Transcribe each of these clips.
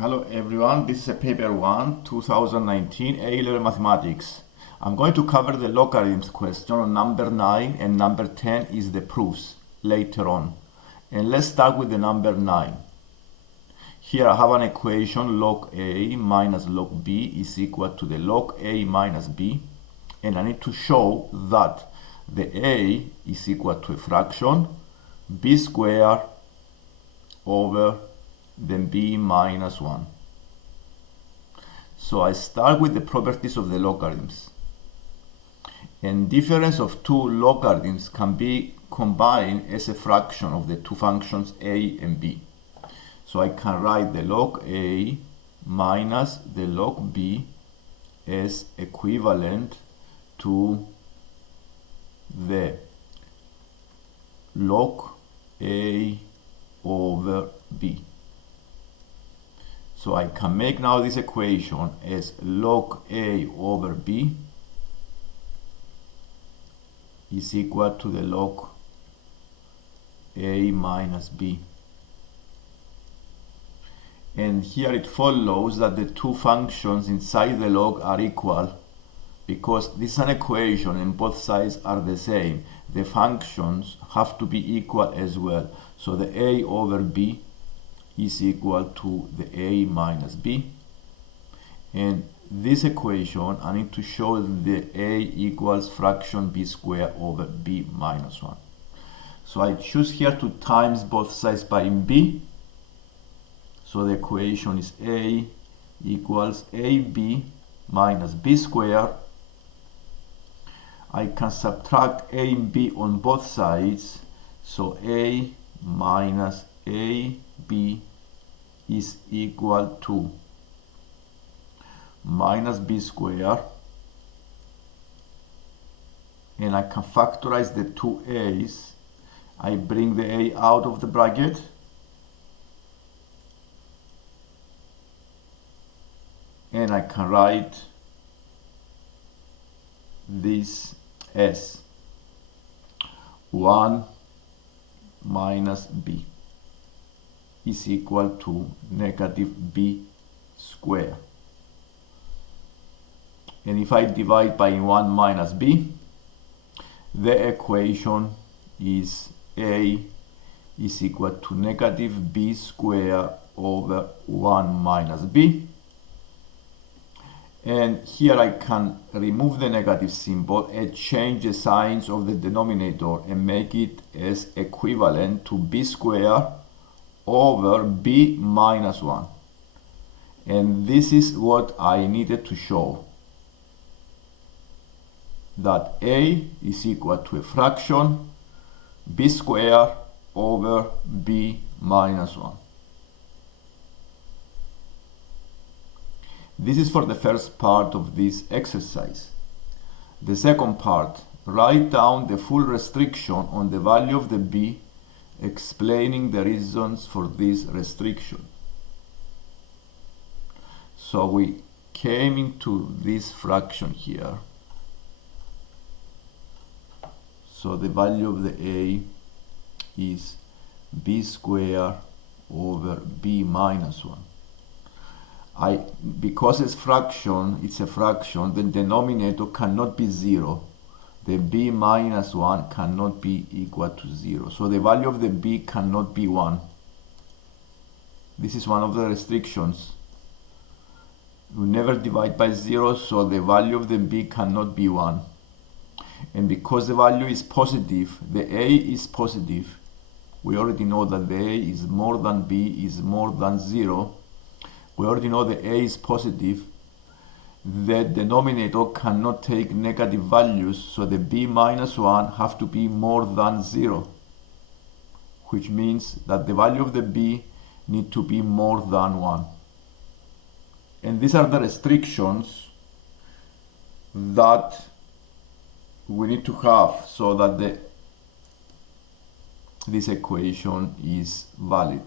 Hello everyone, this is a paper 1, 2019 A-Level Mathematics. I'm going to cover the logarithms question on number 9 and number 10 is the proofs later on. And let's start with the number 9. Here I have an equation log A minus log B is equal to the log A minus B, and I need to show that the A is equal to a fraction B squared over then b minus 1. So I start with the properties of the logarithms. And difference of two logarithms can be combined as a fraction of the two functions a and b. So I can write the log a minus the log b as equivalent to the log a over b. So I can make now this equation as log A over B is equal to the log A minus B. And here it follows that the two functions inside the log are equal because this is an equation and both sides are the same. The functions have to be equal as well. So the A over B is equal to the A minus B, and this equation I need to show the A equals fraction B squared over B minus 1. So I choose here to times both sides by B, so the equation is A equals AB minus B squared. I can subtract A and B on both sides, so A minus AB is equal to minus b squared, and I can factorize the two a's. I bring the a out of the bracket and I can write this as 1 minus b is equal to negative b squared. And if I divide by 1 minus b, the equation is a is equal to negative b squared over 1 minus b. And here I can remove the negative symbol and change the signs of the denominator and make it as equivalent to b squared over b minus 1. And this is what I needed to show, that a is equal to a fraction b squared over b minus 1. This is for the first part of this exercise. The second part, write down the full restriction on the value of the b, explaining the reasons for this restriction. So we came into this fraction here. So the value of the a is b squared over b minus 1. Because it's a fraction, the denominator cannot be 0. The b minus 1 cannot be equal to 0. So the value of the b cannot be 1. This is one of the restrictions. We never divide by 0, so the value of the b cannot be 1. And because the value is positive, the a is positive, we already know that the a is more than b is more than 0. We already know the a is positive. The denominator cannot take negative values, so the b minus 1 have to be more than 0, which means that the value of the b need to be more than 1. And these are the restrictions that we need to have so that this equation is valid.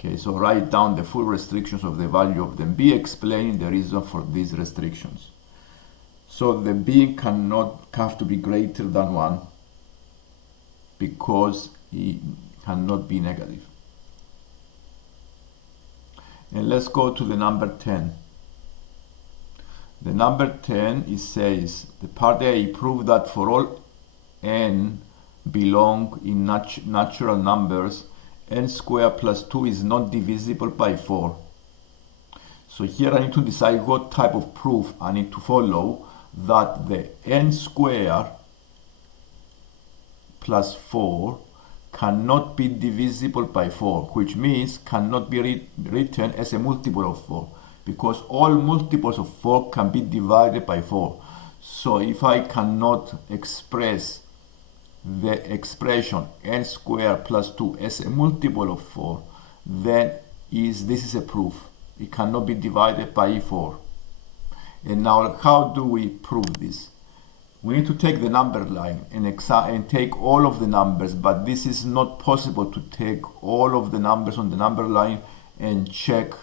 Okay, so write down the full restrictions of the value of the b, explaining the reason for these restrictions. So the b cannot have to be greater than 1 because it cannot be negative. And let's go to the number 10. The number 10, it says, the part A, prove that for all n belong in natural numbers, n squared plus 2 is not divisible by 4. So here I need to decide what type of proof I need to follow, that the n squared plus 4 cannot be divisible by 4, which means cannot be written as a multiple of 4, because all multiples of 4 can be divided by 4. So if I cannot express the expression n squared plus 2 as a multiple of 4, then this is a proof. It cannot be divided by 4. And now how do we prove this? We need to take the number line and take all of the numbers, but this is not possible to take all of the numbers on the number line and check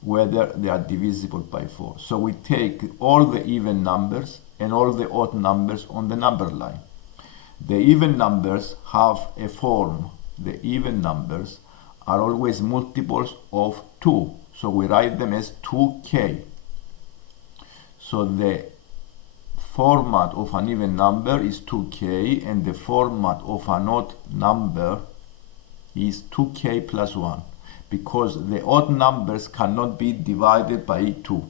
whether they are divisible by 4. So we take all the even numbers and all the odd numbers on the number line. The even numbers have a form. The even numbers are always multiples of 2. So we write them as 2k. So the format of an even number is 2k, and the format of an odd number is 2k plus 1, because the odd numbers cannot be divided by 2.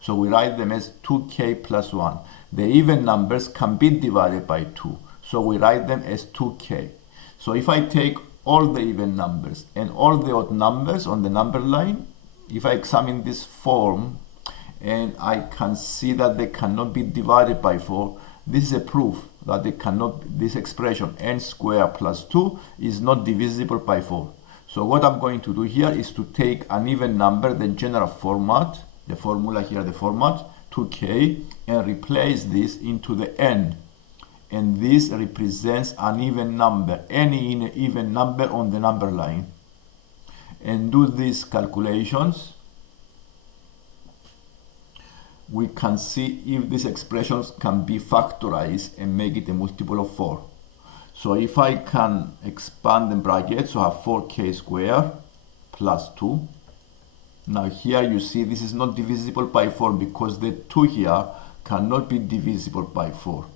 So we write them as 2k plus 1. The even numbers can be divided by 2. So we write them as 2k. So if I take all the even numbers and all the odd numbers on the number line, if I examine this form and I can see that they cannot be divided by 4, this is a proof that they cannot, this expression n squared plus 2 is not divisible by 4. So what I'm going to do here is to take an even number, the general format, the formula here, the format, 2k, and replace this into the n. And this represents an even number, any even number on the number line. And do these calculations. We can see if these expressions can be factorized and make it a multiple of 4. So if I can expand the brackets, so I have 4k squared plus 2. Now here you see this is not divisible by 4 because the 2 here cannot be divisible by 4.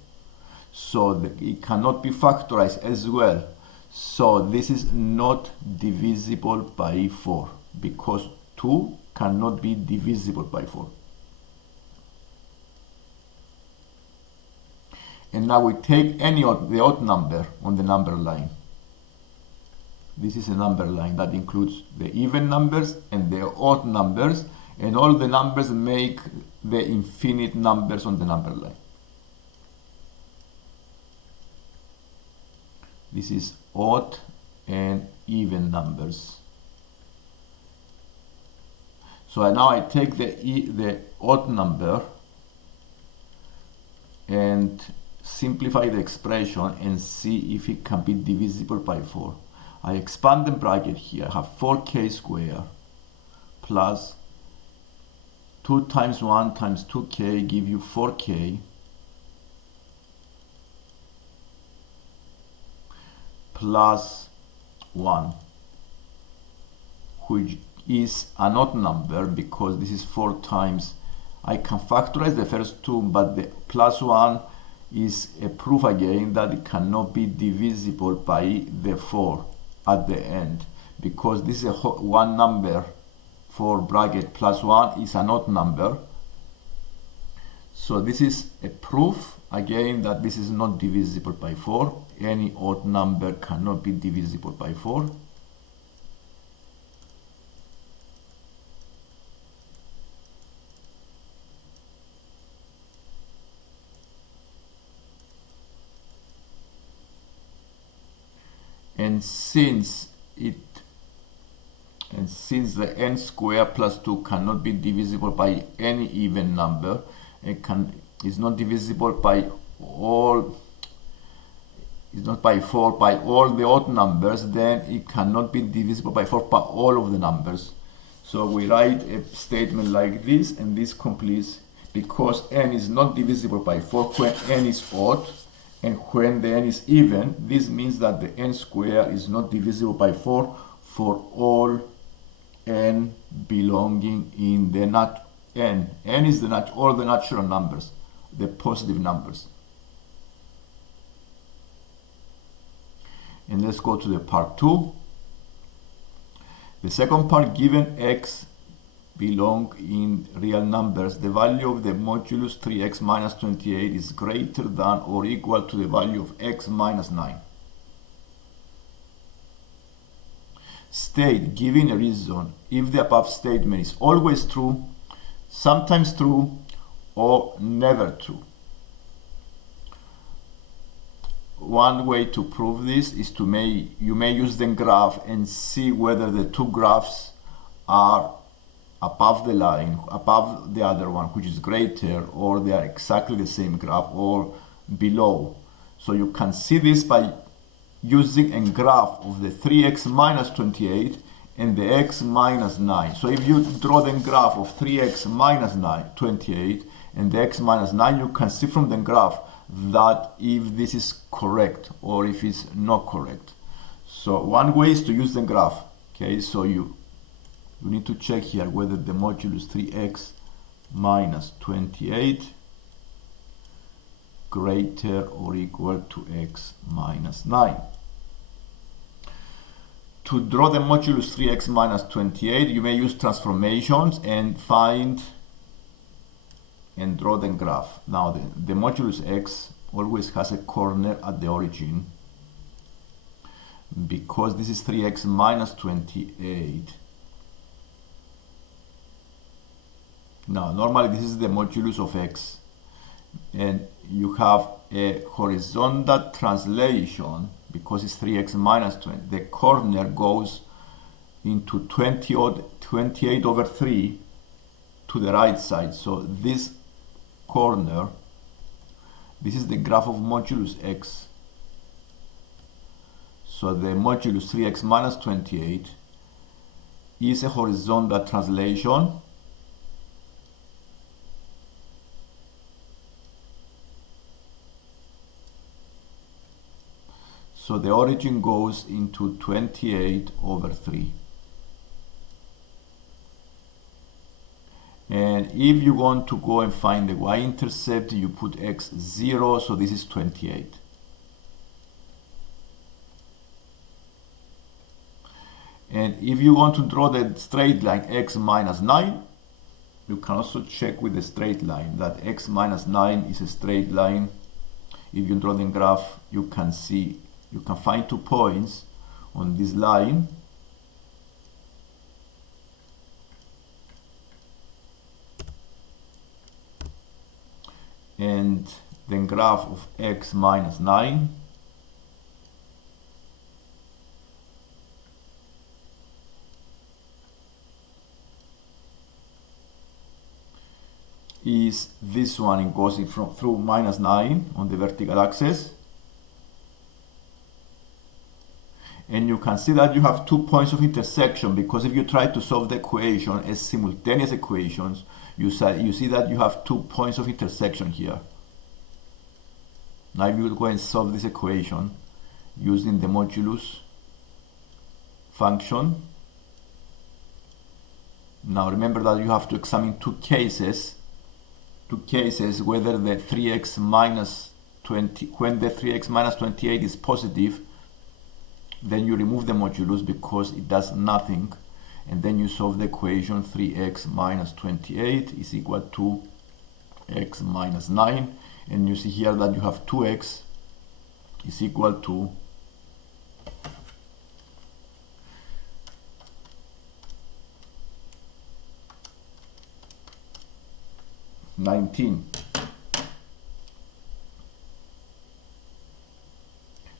So it cannot be factorized as well. So this is not divisible by 4 because 2 cannot be divisible by 4. And now we take the odd number on the number line. This is a number line that includes the even numbers and the odd numbers, and all the numbers make the infinite numbers on the number line. This is odd and even numbers. So now I take the odd number and simplify the expression and see if it can be divisible by 4. I expand the bracket here. I have 4k squared plus 2 times 1 times 2k give you 4k plus 1, which is an odd number because this is 4 times. I can factorize the first two, but the plus 1 is a proof again that it cannot be divisible by the 4 at the end, because this is a one number. 4 bracket plus 1 is an odd number. So this is a proof again that this is not divisible by 4. Any odd number cannot be divisible by 4. And since the n squared plus 2 cannot be divisible by any even number, is not divisible by all, is not by 4 by all the odd numbers, then it cannot be divisible by 4 by all of the numbers. So we write a statement like this, and this completes, because n is not divisible by 4 when n is odd, and when the n is even, this means that the n squared is not divisible by 4 for all n belonging in the n is all the natural numbers, the positive numbers. And let's go to the part 2. The second part, given x belong in real numbers, the value of the modulus 3x minus 28 is greater than or equal to the value of x minus 9. State, giving a reason, if the above statement is always true, sometimes true, or never true. One way to prove this is you may use the graph and see whether the two graphs are above the line, above the other one, which is greater, or they are exactly the same graph, or below. So you can see this by using a graph of the 3x minus 28 and the x minus 9. So if you draw the graph of 3x minus 28 and the x minus 9, you can see from the graph that if this is correct or if it's not correct. So one way is to use the graph. Okay, so you need to check here whether the modulus 3x minus 28 greater or equal to x minus 9. To draw the modulus 3x minus 28, you may use transformations and find and draw the graph. Now the modulus x always has a corner at the origin. Because this is 3x minus 28. Now normally this is the modulus of x, and you have a horizontal translation because it's 3x minus 20. The corner goes into 28 over 3 to the right side. So this corner, this is the graph of modulus x. So the modulus 3x minus 28 is a horizontal translation. So the origin goes into 28 over 3. And if you want to go and find the y-intercept, you put x 0, so this is 28. And if you want to draw the straight line x minus 9, you can also check with the straight line that x minus 9 is a straight line. If you draw the graph, you can see, you can find 2 points on this line. And the graph of x minus 9 is this one. It goes through minus 9 on the vertical axis. And you can see that you have 2 points of intersection, because if you try to solve the equation as simultaneous equations, you see that you have 2 points of intersection here. Now if you will go and solve this equation using the modulus function. Now remember that you have to examine two cases whether the 3x minus 20, when the 3x minus 28 is positive, then you remove the modulus because it does nothing, and then you solve the equation 3x minus 28 is equal to x minus 9, and you see here that you have 2x is equal to 19.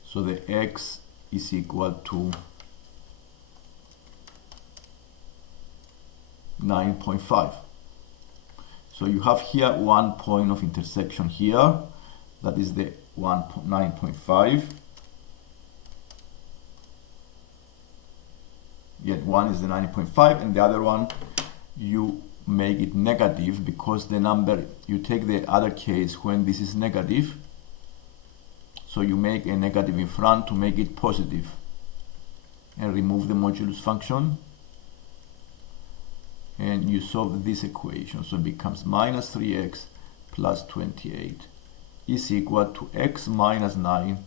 So the x is equal to 9.5. So you have here 1 point of intersection here, that is the 9.5. Yet one is the 9.5, and the other one you make it negative, because the number, you take the other case when this is negative, so you make a negative in front to make it positive, and remove the modulus function. and you solve this equation. So it becomes minus 3x plus 28 is equal to x minus 9,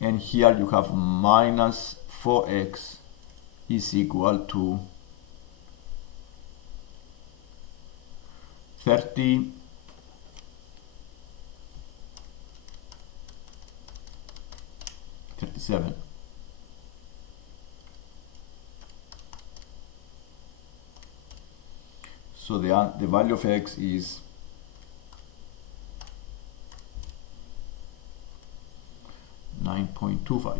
and here you have minus 4x is equal to 37. So the value of x is 9.25.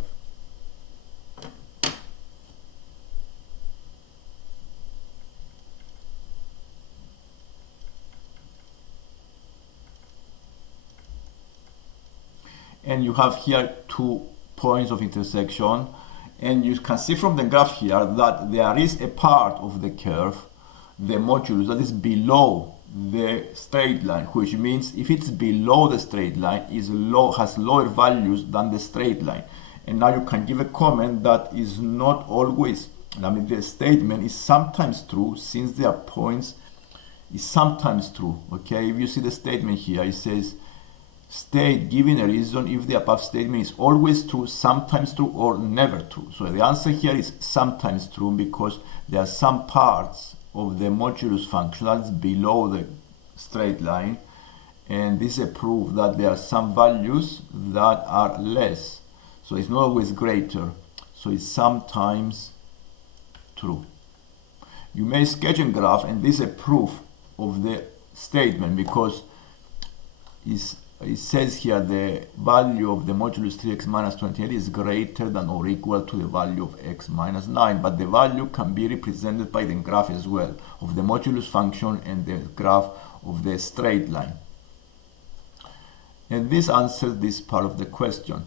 And you have here 2 points of intersection, and you can see from the graph here that there is a part of the curve, the modulus, that is below the straight line, which means if it's below the straight line, has lower values than the straight line. And now you can give a comment that is not always, I mean, the statement is sometimes true, since there are points, is sometimes true. Okay, if you see the statement here, it says state giving a reason if the above statement is always true, sometimes true, or never true. So the answer here is sometimes true, because there are some parts of the modulus function that's below the straight line, and this is a proof that there are some values that are less. So it's not always greater, so it's sometimes true. You may sketch a graph, and this is a proof of the statement, because it says here the value of the modulus 3x minus 28 is greater than or equal to the value of x minus 9, but the value can be represented by the graph as well, of the modulus function and the graph of the straight line. And this answers this part of the question.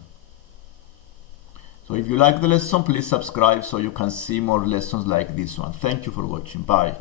So if you like the lesson, please subscribe so you can see more lessons like this one. Thank you for watching. Bye.